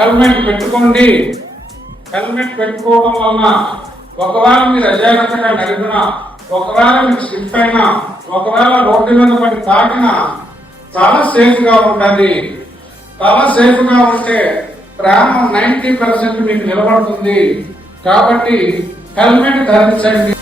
Helmet పెట్టుకోండి. Helmet పెట్టుకోవడం వలన ఒకవేళ మీరు అజాగ్రత్తగా నడిపినా, ఒకవేళ మీకు స్లిప్ అయినా, ఒకవేళ రోడ్డు మీద పడి తాకినా చాలా సేఫ్ గా ఉంటుంది. చాలా సేఫ్ గా ఉంటే ప్రాణం 90% మీకు నిలబడుతుంది. కాబట్టి హెల్మెట్ ధరించండి.